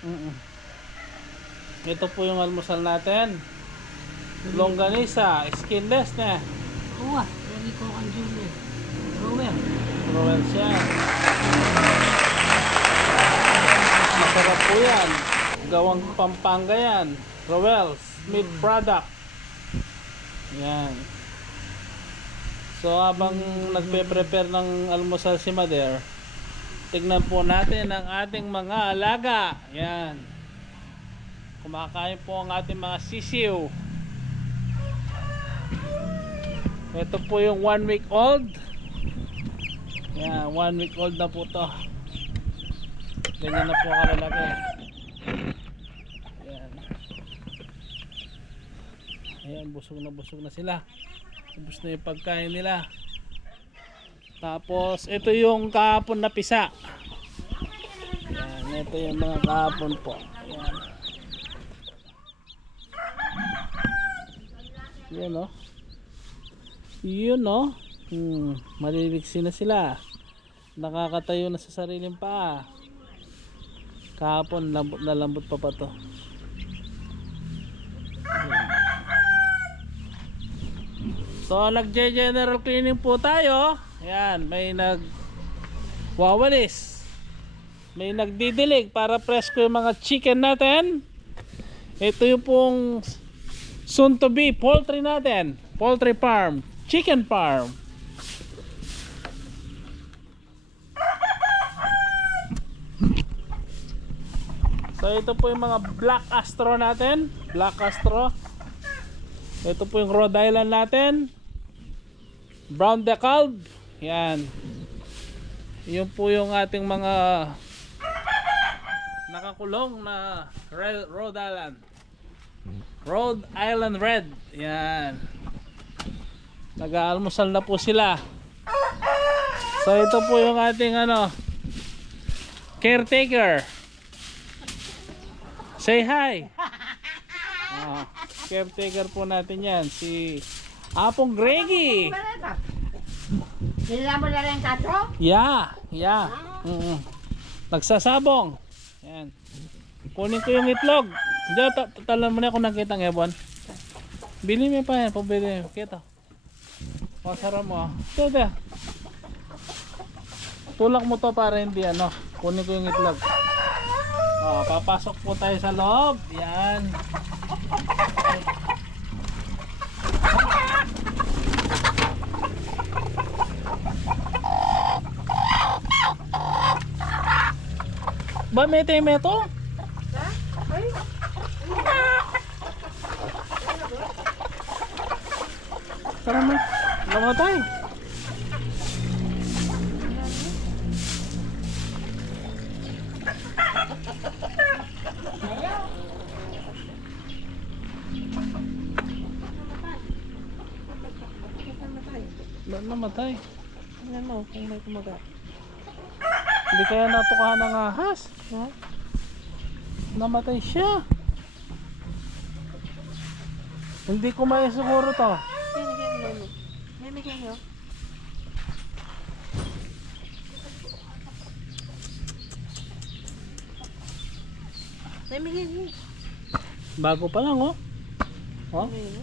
Mm-mm. Ito po yung almusal natin. Longganisa, skinless na. Oo lagi ko ang Julie. Rower. Rowan siya. Masarap po yan. Gawang Pampanga yan. Rowell's meat product. Yan. So habang nagpe-prepare ng almusal si Mother, tignan po natin ang ating mga alaga. Yan. Kumakain po ang ating mga sisiw. Ito po yung one week old. Yan, one week old na po to. Ganyan na po kalalaki. Yan. Ayan, busog na busog na sila. Ubus na yung pagkain nila. Tapos, ito yung kahapon na pisa. Yan, ito yung mga kahapon po. Yan. Yan oh. Yun no. Hmm, maliliksi na sila. Nakakatayo na sa sariling paa. Kahapon lambot na lambot pa pa to. So nag-general cleaning po tayo. Ayan, may nag wawalis. May nagdidilig para presko yung mga chicken natin. Ito yung pong soon to be poultry natin. Poultry farm. Chicken farm. So ito po yung mga black astro natin. Black astro. Ito po yung Rhode Island natin. Brown decalb. Yan. Yun po yung ating mga nakakulong na Re- Rhode Island. Rhode Island Red. Yan. Nag-aalmusal na po sila. So ito po yung ating ano caretaker. Say hi. Ah, caretaker po natin yan si Apong Greggy. Nila mo na rin kato? Yeah, yeah. Mm Nagsasabong. Yan. Kunin ko yung itlog. Diyo, ta talan mo na kung nakita ng ebon. Bili mo pa yan, pabili. Kita. Masarap mo. ah. Ito, ito. Tulak mo to para hindi ano. Kunin ko yung itlog. Oh, papasok po tayo sa loob. Yan. Ba, may time ito? Tara mo. Namatay. Ba't namatay? Tingnan mo kung may kumaga. Hindi kaya natukahan ng ahas. Ha? Namatay siya. Hindi siguro to. Nilo? May may kayo? Bago pa lang oh. Oh, kayo?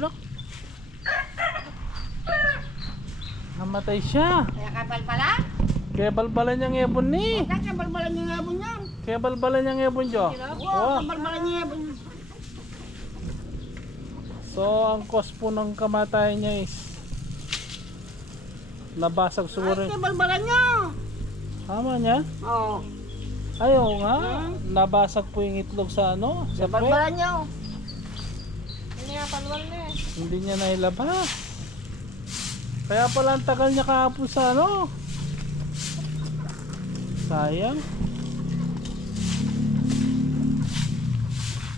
kablok. Namatay siya. Kaya kapal pala? Kaya balbalan niyang ebon ni. Kaya kapal pala niya nga po niyan. Kaya balbalan niyang ebon jo. Oh. kapal pala niya po niyan. So, ang cause po ng kamatayan niya is nabasag siguro. Ay, kapal pala niya. Tama niya? Oo. Ayaw nga. Nabasag po yung itlog sa ano? Sa pala niya. Hindi nga palwal na eh. Hindi niya nailabas. Kaya pala ang tagal niya kahapon sa ano. Sayang.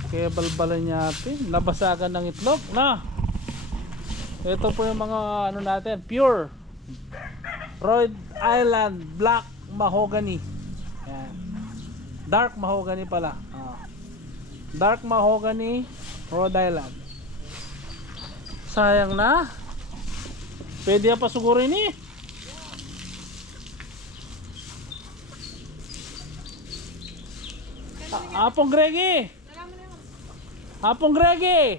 Kaya balbalan niya natin. Nabasagan ng itlog. Na. Ito po yung mga ano natin. Pure. Rhode Island Black Mahogany. Yan. Dark Mahogany pala. Ah. Dark Mahogany Rhode Island. Sayang na. Pwede pa siguro ini. Apong Gregi. Eh. Apong Gregi. Eh.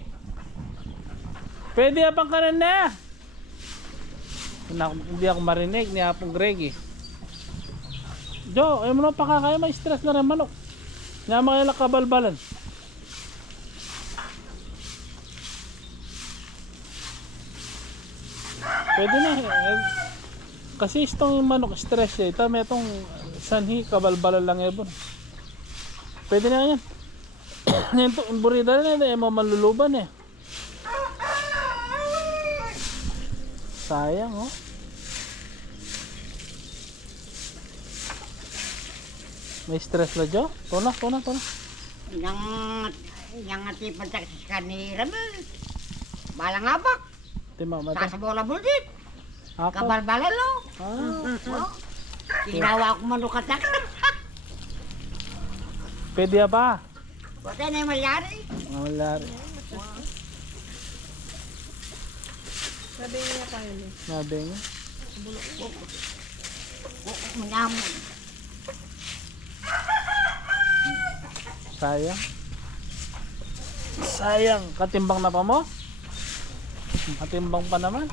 Pwede apang kanan na. Hindi ako marinig ni Apong Gregi. Eh. Jo, ayaw mo na pakakaya, may stress na rin manok. Nga mga kabalbalan. Pwede na. eh. Kasi itong manok stress eh. Ito may itong sanhi kabalbalan lang ebon. Pwede na yan. Ngayon to, burida na eh, mo maluluban eh. Sayang oh. May stress na Jo? Tuna, tuna, tuna. Yang yang ati pantak sa kanira mo. Balang abak. Tima, mata. Sa bola buldit. Ako. Kabalbala lo. Ah. Ginawa ko manukatak. pwede ba? Wala na yung malyari. Wala rin. Sabi niya tayo ni. Sabi nga. Manamon. Sayang. Sayang. Katimbang na pa mo? Katimbang pa naman.